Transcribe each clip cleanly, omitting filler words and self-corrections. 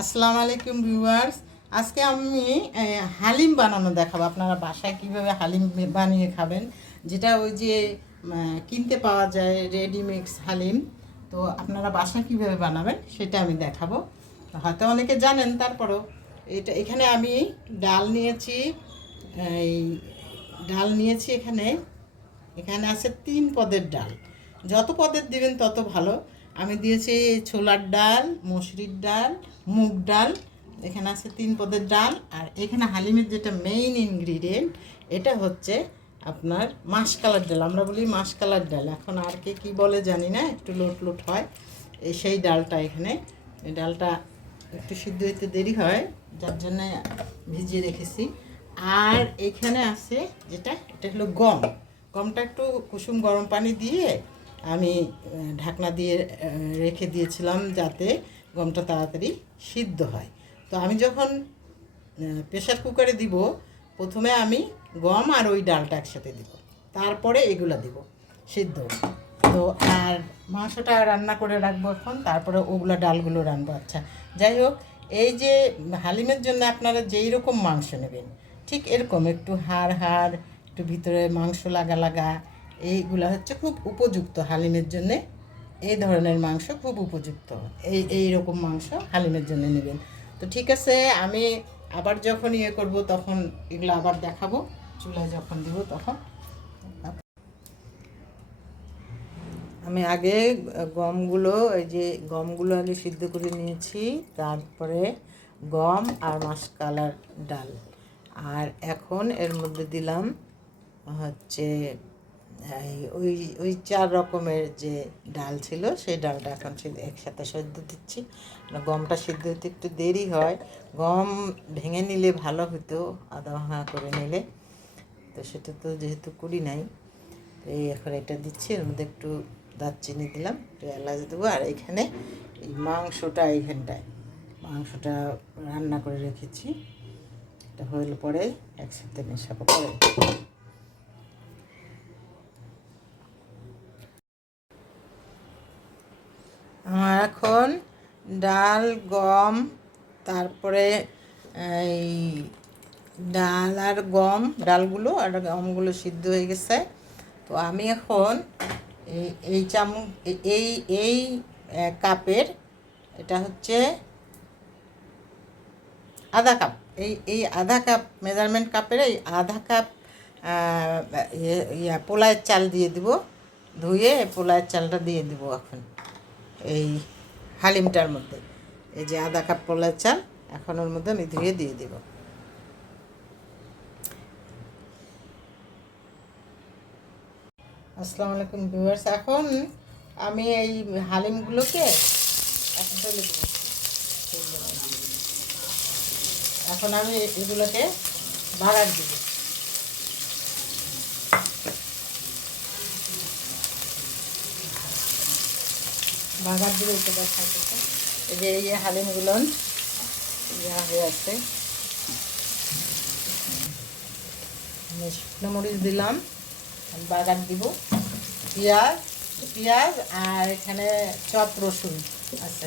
আসসালামু আলাইকুম ভিউয়ার্স। আজকে আমি হালিম বানানো দেখাবো। আপনারা বাসায় কিভাবে হালিম বানিয়ে খাবেন, যেটা ওই যে কিনতে পাওয়া যায় রেডিমিক্স হালিম। তো আপনারা বাসায় কিভাবে বানাবেন সেটা আমি দেখাবো। হয়তো অনেকে জানেন, তারপরেও এখানে আমি ডাল নিয়েছি। এই ডাল নিয়েছি এখানে এখানে আছে 3 পদের ডাল। যত পদের দিবেন তত ভালো। আমি দিয়েছি ছোলার ডাল, মসুরির ডাল, মুগ ডাল। এখানে আছে 3 পদের ডাল। আর এখানে হালিমের যেটা মেইন ইনগ্রিডিয়েন্ট, এটা হচ্ছে আপনার মাসকালার ডাল। আমরা বলি মাসকালার ডাল, এখন আর কে কী বলে জানি না, একটু লোট লোট হয়। সেই ডালটা এখানে, এই ডালটা একটু সিদ্ধ হইতে দেরি হয়, যার জন্যে ভিজিয়ে রেখেছি। আর এখানে আছে এটা হলো গম। গমটা একটু কুসুম গরম পানি দিয়ে আমি ঢাকনা দিয়ে রেখে দিয়েছিলাম, যাতে গমটা তাড়াতাড়ি সিদ্ধ হয়। তো আমি যখন প্রেশার কুকারে দিব, প্রথমে আমি গম আর ওই ডালটা একসাথে দিব, তারপরে এগুলো দিব সিদ্ধ। তো আর মাংসটা রান্না করে রাখবো এখন, তারপরে ওগুলো ডালগুলো রানবো। আচ্ছা, যাই হোক, এই যে হালিমের জন্য আপনারা যেই রকম মাংস নেবেন, ঠিক এরকম একটু হাড় হাড়, একটু ভিতরে মাংস লাগা লাগা, এইগুলো হচ্ছে খুব উপযুক্ত হালিমের জন্যে। এই ধরনের মাংস খুব উপযুক্ত। এই রকম মাংস হালিমের জন্য নেবেন। তো ঠিক আছে, আমি আবার যখন করব তখন এগুলো আবার দেখাবো, চুলায় যখন দিব তখন। আমি আগে গমগুলো আগে সিদ্ধ করে নিয়েছি, তারপরে গম আর মাসকালার ডাল। আর এখন এর মধ্যে দিলাম হচ্ছে ওই ওই 4 রকমের যে ডাল ছিল, সেই ডালটা এখন একসাথে সেদ্ধ দিচ্ছি। গমটা সিদ্ধ হতে একটু দেরি হয়, গম ভেঙে নিলে ভালো হতো, আধা ভাঙা করে নিলে। তো সেটা তো যেহেতু করি নাই, এখন এটা দিচ্ছি। এর মধ্যে একটু দারচিনি দিলাম, একটু এলাচ দেবো। আর এখানে এই মাংসটা রান্না করে রেখেছি, এটা হইলে পরে একসাথে মেশাবো পরে। আমার এখন ডাল, গম, তারপরে এই ডালগুলো আর গমগুলো সিদ্ধ হয়ে গেছে। তো আমি এখন এই চামচ, এই এই কাপের, এটা হচ্ছে আধা কাপ, এই আধা কাপ মেজারমেন্ট কাপের এই আধা কাপ পোলায়ের চাল দিয়ে দিব। ধুয়ে পোলায়ের চালটা দিয়ে দিব এখন এই হালিমটার মধ্যে। এই যে আধা কাপ পোলায়ের চাল, এখন ওর মধ্যে আমি ধুয়ে দিয়ে দিব। আসসালামু আলাইকুম ভিউয়ার্স। এখন আমি এই হালিমগুলোকে এখন তুলে দেব। এখন আমি এগুলোকে বাগার দিব। বাগার দিলে একটু দেখাচ্ছে, এই যে এই হালিমগুলো ইয়া হয়ে আছে। শুকনো মরিচ দিলাম, বাগার দিব, পেঁয়াজ পেঁয়াজ আর এখানে চপ রসুন আছে।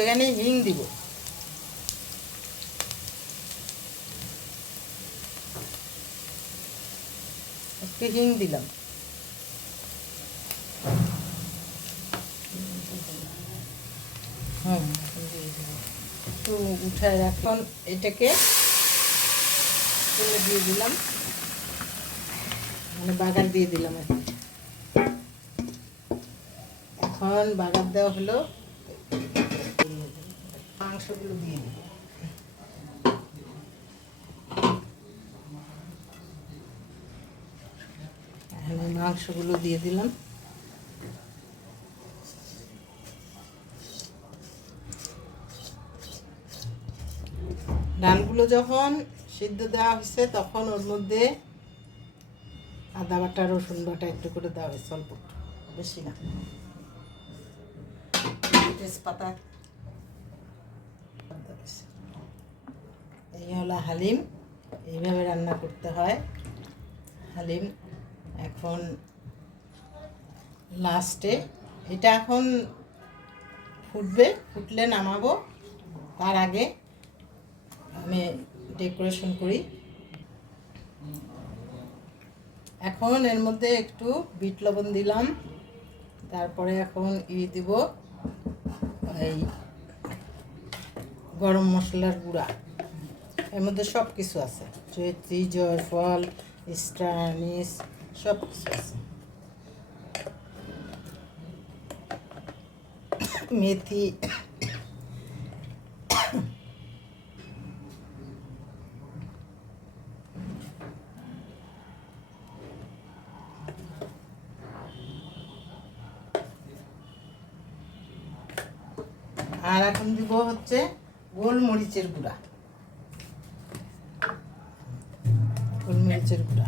এখানে হিং দিব, একটু হিং দিলাম। একটু উঠায় রাখুন, এটাকে তুলে দিয়ে দিলাম, মানে বাগার দিয়ে দিলাম। এখন বাগার দেওয়া হলো, মাংসগুলো দিয়ে দিব। এখানে মাংসগুলো দিয়ে দিলাম। ডালগুলো যখন সিদ্ধ দেওয়া হয়েছে, তখন ওর মধ্যে আদা বাটা, রসুন বাটা একটু করে দেওয়া হয়েছে, অল্প একটু, বেশি না। তেজপাতা, এই হলো হালিম। এইভাবে রান্না করতে হয় হালিম। এখন লাস্টে এটা এখন ফুটবে, ফুটলে নামাবো। তার আগে আমি ডেকোরেশন করি। এখন এর মধ্যে একটু বিট লবণ দিলাম, তারপরে এখন দিব এই গরম মশলার গুঁড়া। এর মধ্যে সব কিছু আছে, জয়ত্রী, জয়ফল, স্টার অ্যানিস, সব কিছু আছে, মেথি। আর এখন দিব হচ্ছে গোলমরিচের গুঁড়া, গোলমরিচের গুঁড়া।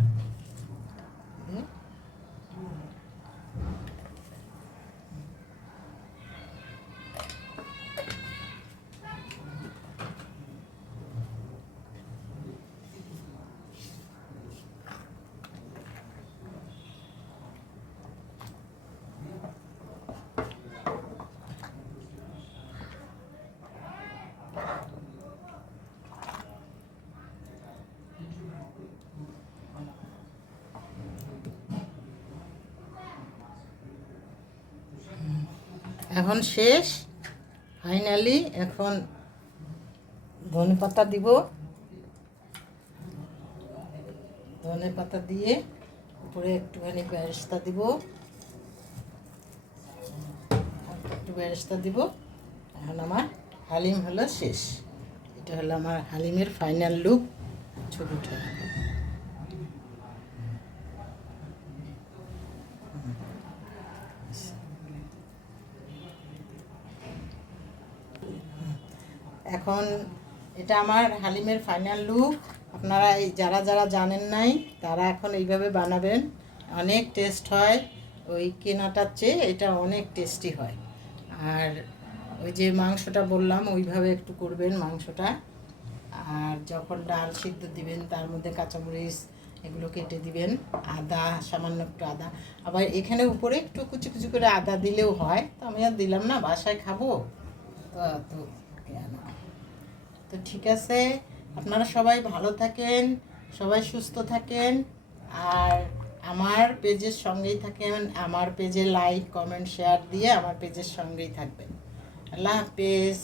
এখন শেষ, ফাইনালি। এখন ধনেপাতা দিব, ধনেপাতা দিয়ে উপরে একটুখানি বেরেস্তা দিব, একটু বেরেস্তা দিব। এখন আমার হালিম হলো শেষ। এটা হলো আমার হালিমের ফাইনাল লুক। ছবিটা এখন এটা আমার হালিমের ফাইনাল লুক। আপনারা এই যারা যারা জানেন নাই তারা এখন এইভাবে বানাবেন, অনেক টেস্ট হয়। ওই কেনাটার চেয়ে এটা অনেক টেস্টি হয়। আর ওই যে মাংসটা বললাম ওইভাবে একটু করবেন মাংসটা। আর যখন ডাল সিদ্ধ দিবেন তার মধ্যে কাঁচামরিচ এগুলো কেটে দিবেন, আদা, সামান্য একটু আদা। আবার এখানে উপরে একটু কুচি কুচি করে আদা দিলেও হয়, তো আমি আর দিলাম না, বাসায় খাবো তো কেন। তো ঠিক আছে, আপনারা সবাই ভালো থাকেন, সবাই সুস্থ থাকেন। আর আমার পেজের সঙ্গেই থাকেন, আমার পেজে লাইক কমেন্ট শেয়ার দিয়ে আমার পেজের সঙ্গেই থাকবেন। আল্লাহ হাফেজ।